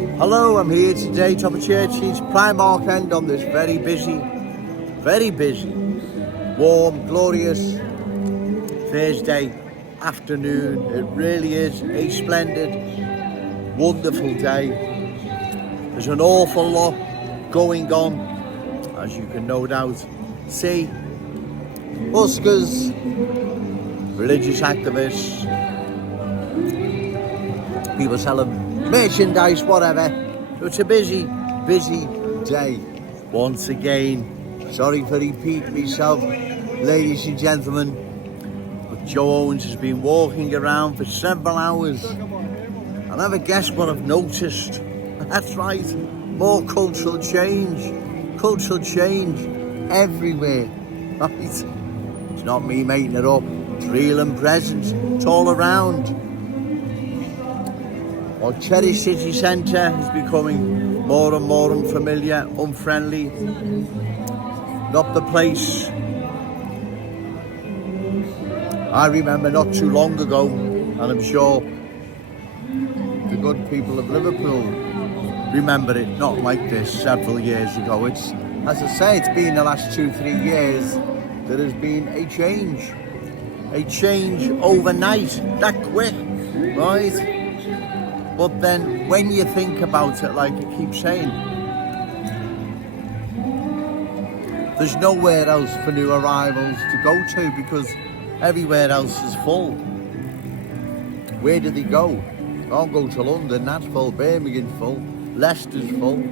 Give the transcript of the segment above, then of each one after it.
Hello, I'm here today, top of Churchy's Primark end on this very busy, warm, glorious Thursday afternoon. It really is a splendid, wonderful day. There's an awful lot going on, as you can no doubt see. Buskers, religious activists, people selling merchandise, whatever. It's a busy day. Once again, sorry for repeating myself, ladies and gentlemen, but Joe Owens has been walking around for several hours. I never guessed what I've noticed. That's right, more cultural change everywhere. Right? It's not me making it up. It's real and present. It's all around. Our Cherry City Centre is becoming more and more unfamiliar, unfriendly. Not the place I remember not too long ago, and I'm sure the good people of Liverpool remember it not like this several years ago. It's, as I say, it's been the last 2-3 years there has been a change overnight, that quick, right? But then when you think about it, like I keep saying, there's nowhere else for new arrivals to go to because everywhere else is full. Where do they go? I'll go to London, that's full. Birmingham's full. Leicester's full.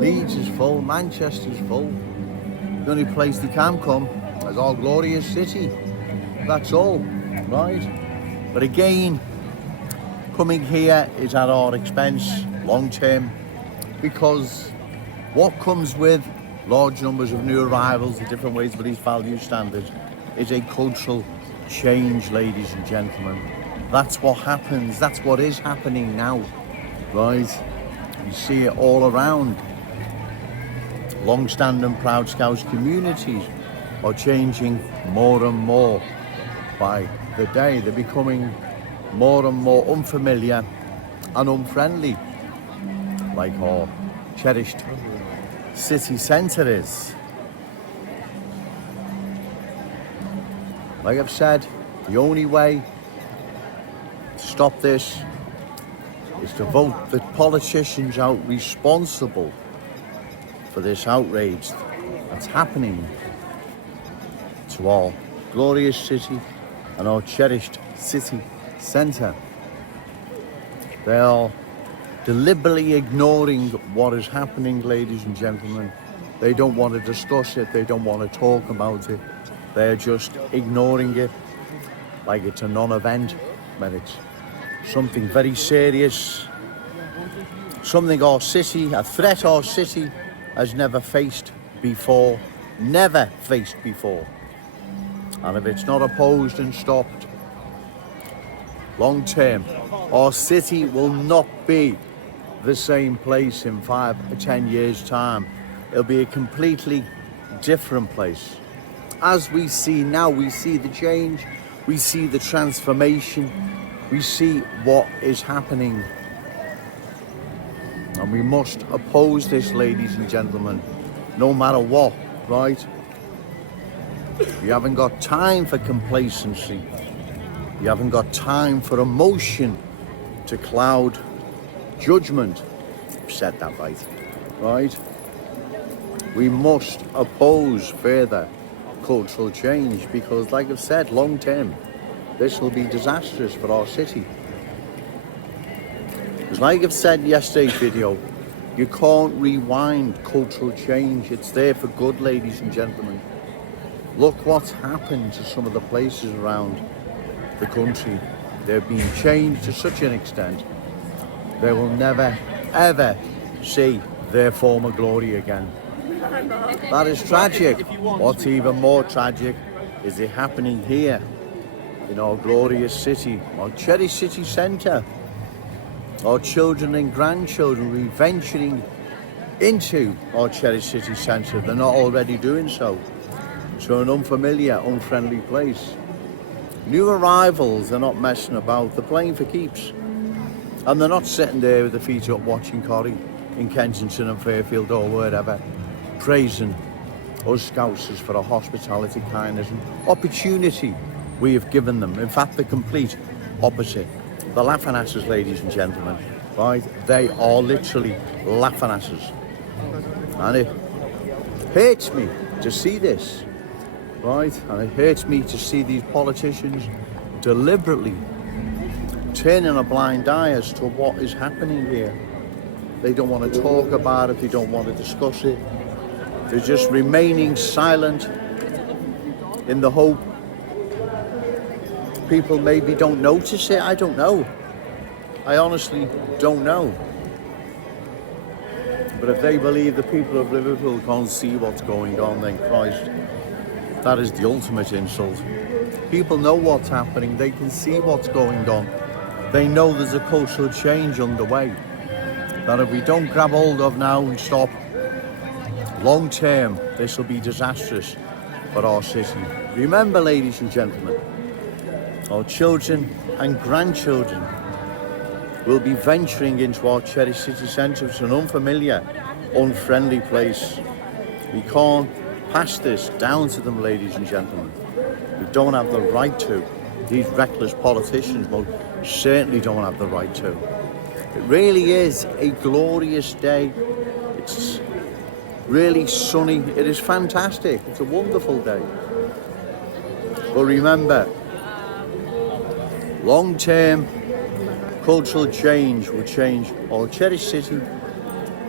Leeds is full. Manchester's full. The only place they can come is our glorious city. That's all, right? But again, coming here is at our expense long term, because what comes with large numbers of new arrivals in different ways, but these value standards, is a cultural change, ladies and gentlemen. That's what happens. That's what is happening now, right? You see it all around. Long-standing Proud Scouts communities are changing more and more by the day. They're becoming more and more unfamiliar and unfriendly, like our cherished city centre is. Like I've said, the only way to stop this is to vote the politicians out responsible for this outrage that's happening to our glorious city and our cherished city centre. They are deliberately ignoring what is happening, ladies and gentlemen. They don't want to discuss it. They don't want to talk about it. They're just ignoring it like it's a non-event, when it's something very serious, something our city, a threat our city has never faced before. And if it's not opposed and stopped, long term, our city will not be the same place in 5 or 10 years' time. It'll be a completely different place. As we see now, we see the change, we see the transformation, we see what is happening. And we must oppose this, ladies and gentlemen, no matter what, right? You haven't got time for complacency. You haven't got time for emotion to cloud judgment. I've said that right? We must oppose further cultural change because, like I've said, long term, this will be disastrous for our city. Because like I've said in yesterday's video, you can't rewind cultural change. It's there for good, ladies and gentlemen. Look what's happened to some of the places around the country. They're being changed to such an extent they will never ever see their former glory again. That is tragic. What's even more tragic is it happening here in our glorious city, our Cherry City Centre. Our children and grandchildren will be venturing into our Cherry City Centre. They're not already doing so. To an unfamiliar, unfriendly place. New arrivals are not messing about. They're playing for keeps. And they're not sitting there with their feet up watching Corrie in Kensington and Fairfield or wherever, praising us Scousers for our hospitality, kindness and opportunity we have given them. In fact, the complete opposite. They're laughing at us, ladies and gentlemen, right? They are literally laughing at us. And it hurts me to see this, right? And it hurts me to see these politicians deliberately turning a blind eye as to what is happening here. They don't want to talk about it, they don't want to discuss it. They're just remaining silent in the hope people maybe don't notice it. I don't know. I honestly don't know. But if they believe the people of Liverpool can't see what's going on, then Christ, that is the ultimate insult. People know what's happening, they can see what's going on. They know there's a cultural change underway that if we don't grab hold of now and stop, long term, this will be disastrous for our city. Remember, ladies and gentlemen, our children and grandchildren will be venturing into our cherished city centre. It's an unfamiliar, unfriendly place. We can't pass this down to them, ladies and gentlemen. We don't have the right to. These reckless politicians most certainly don't have the right to. It really is a glorious day. It's really sunny. It is fantastic. It's a wonderful day. But remember, long-term cultural change will change our cherished city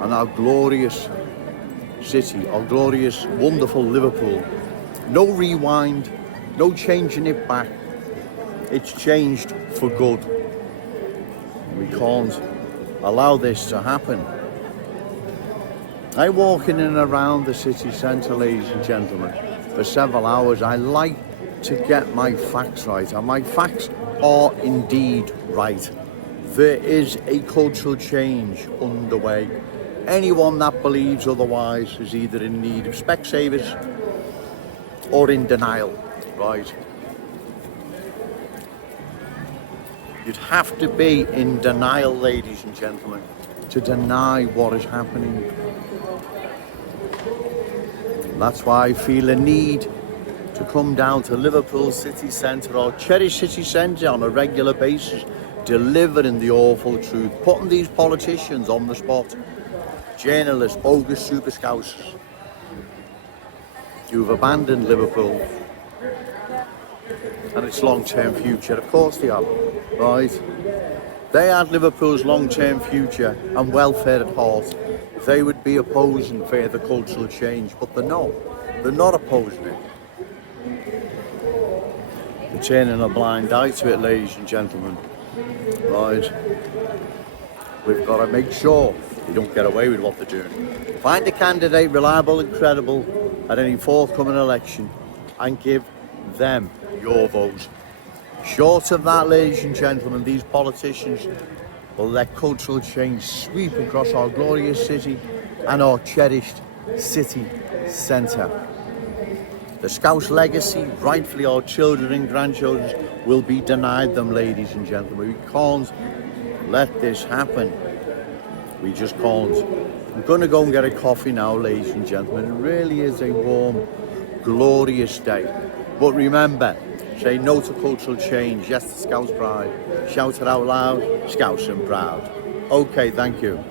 and our glorious city, our glorious, wonderful Liverpool. No rewind, no changing it back. It's changed for good. We can't allow this to happen. I walk in and around the city centre, ladies and gentlemen, for several hours. I like to get my facts right, and my facts are indeed right. There is a cultural change underway. Anyone that believes otherwise is either in need of Specsavers or in denial, right? You'd have to be in denial, ladies and gentlemen, to deny what is happening. And that's why I feel a need to come down to Liverpool city centre, or cherished city centre, on a regular basis, delivering the awful truth, putting these politicians on the spot, journalists, bogus super scousers, who've abandoned Liverpool and its long-term future. Of course they have, right? They had Liverpool's long-term future and welfare at heart. They would be opposing further cultural change, but they're not. They're not opposing it. They're turning a blind eye to it, ladies and gentlemen. Right? We've got to make sure they don't get away with what they're doing. Find a candidate reliable and credible at any forthcoming election and give them your vote. Short of that, ladies and gentlemen, these politicians will let cultural change sweep across our glorious city and our cherished city centre. The Scouse legacy, rightfully our children and grandchildren, will be denied them, ladies and gentlemen. We can't let this happen. We just can't. I'm going to go and get a coffee now, ladies and gentlemen. It really is a warm, glorious day. But remember, say no to cultural change, yes to Scouse pride. Shout it out loud, Scouse and proud. Okay, thank you.